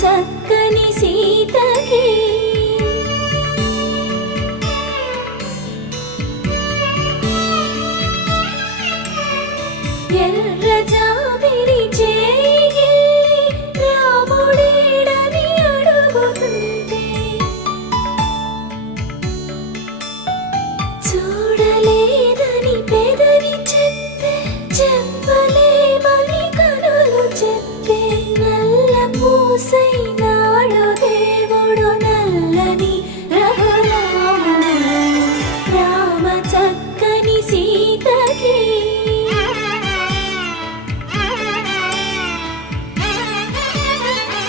చక్కని సీతకి ఎర్ర జాబిలి చేయి రాముడేడని అడుగుతుంటే చూడలేదని పెదవి చెప్పే చెప్పలేమని కనులు చెప్పే నల్ల పూసైనా